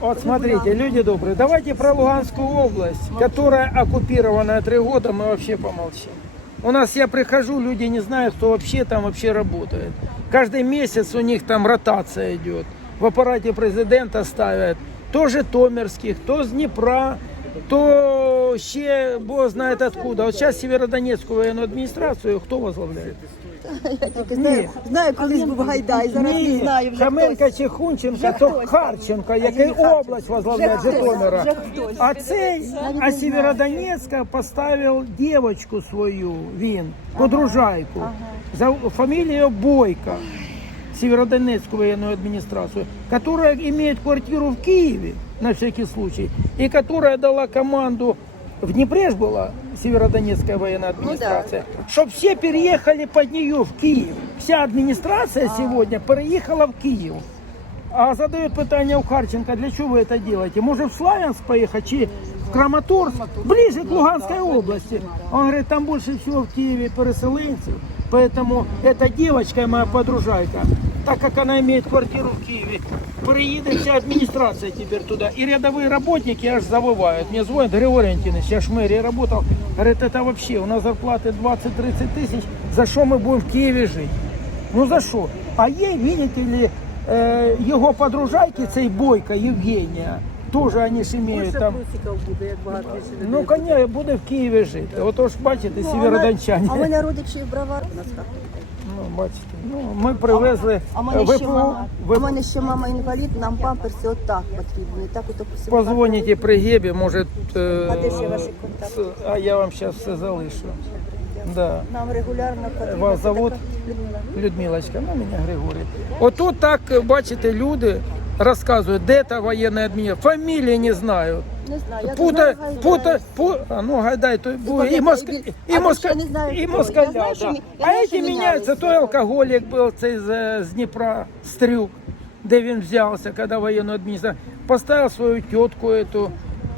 Вот смотрите, люди добрые, давайте про Луганскую область, которая оккупирована три года, мы вообще помолчим. У нас я прихожу, люди не знают, кто вообще там вообще работает. Каждый месяц у них там ротация идет. В аппарате президента ставят то Житомирских, то з Дніпра, то ще Бог знает откуда. Вот сейчас Северодонецкую военную администрацию кто возглавляет? Я тільки знаю, знаю, колись був Гайдай, зараз не Ні, знаю вже Хаменка хтось. чи Хунченка, Вже то хтось. Харченко, який він Харченко. область возглавляє Вже хтось, Житомира. вже хтось. А цей, а Сєвєродонецька поставив дівчинку свою, він, подружайку, за фамилией Бойко, Северодонецкую военную администрацию, которая имеет квартиру в Киеве, на всякий случай, и которая дала команду, в Днепре ж была Северодонецкая военная администрация, чтобы все переехали под нее в Киев. Вся администрация сегодня переехала в Киев. А задают питание у Харченко, для чего вы это делаете? Может в Славянск поехать, чи в Краматорск, ближе к Луганской области? Он говорит, там больше всего в Киеве переселенцев, поэтому эта девочка, моя подружайка, так как она имеет квартиру в Киеве, приедет вся администрация теперь туда. И рядовые работники аж завывают. Мне звонят, Григорий Антинович, я ж в мэрии работал. Говорит, это вообще, у нас зарплаты 20-30 тысяч, за что мы будем в Киеве жить? Ну за що? А є, видите ли, е, його подружайки, цей Бойко, Євгенія, теж вони ж імеють там. буде, як багато більше Ну, коня буде в Києві жити. Отож, бачите, Ну, сєвєродончані. А в мене родичі в бровар у нас так. Ну, бачите. Ну, ми привезли А в мене ще ВПО. мама, Ви а в мене ще мама інвалід, нам памперси отак потрібні. Так ото посипати. позвоните при Гебі, може. е, А де ще ваші контакти? с- А я вам зараз все залишу. Да. Нам регулярно потрібно. Вас зовут? Людмилочка, ну мене Григорій. Отут так, бачите, люди розказують, де та воєнна адміністрація. Фамілії не знають. Не знаю, я Пута, знаю пута, пу, а ну Гайдай, то і, Пам'ятаю, моска, він- і, а москаля, знаю, що да. я А знаю, що міняються, мінялися. той алкоголік був цей з, з Дніпра, Стрюк, де він взявся, коли воєнну адміністрацію. Поставив свою тітку, эту,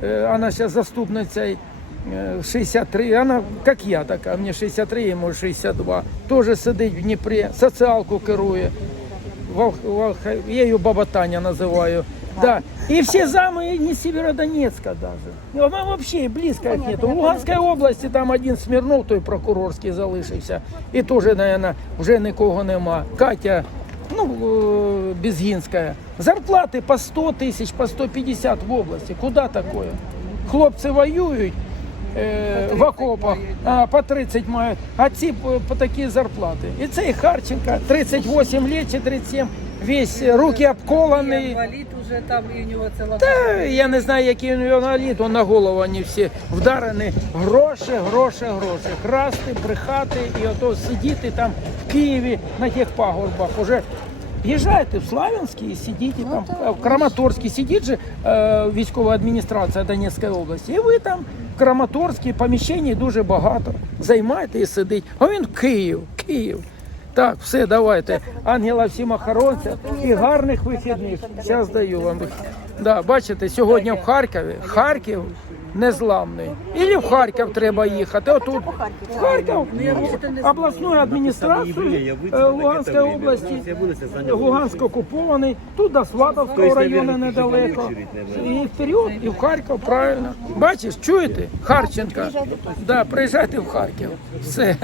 е, вона зараз заступниця е, 63, вона, як я така, мені 63, йому 62, теж сидить в Дніпрі, соціалку керує. Я ее баба Таня называю. Да. И все замы не Северодонецка даже. Ну, а вообще близко от нету. В Луганской области там один Смирнов, той прокурорський залишився. І теж, наверное, вже нікого нема. Катя, ну, е, Безгінська. Зарплати по 100 тисяч, по 150 в області. Куда такое? Хлопці воюють. Е, в окопах а, по 30 мають, а ці по, по такі зарплати. І цей Харченко 38 лет чи 37, весь руки обколаний. Інвалід уже там і у нього ціла Та, я не знаю, який у нього інвалід, он на голову вони всі вдарені. Гроші, гроші, гроші. Красти, брехати і ото сидіти там в Києві на тих пагорбах. Уже Їжджайте в Славянський і сидіть там, в Краматорській, сидить же е, військова адміністрація Донецької області. І ви там в Краматорській поміщенні дуже багато. Займайте і сидить. А він Київ, Київ. Так, все, давайте. Ангела всім охоронця і гарних вихідних. Зараз даю вам. Да, бачите, сьогодні в Харкові. Харків незламний. Ілі в Харків треба їхати. Отут в Харків обласну адміністрацію е, Луганської області. Луганськ окупований, тут до Сватовського району недалеко. І вперед, і в Харків, правильно. Бачиш, чуєте? Харченка. Да, приїжджайте в Харків. Все.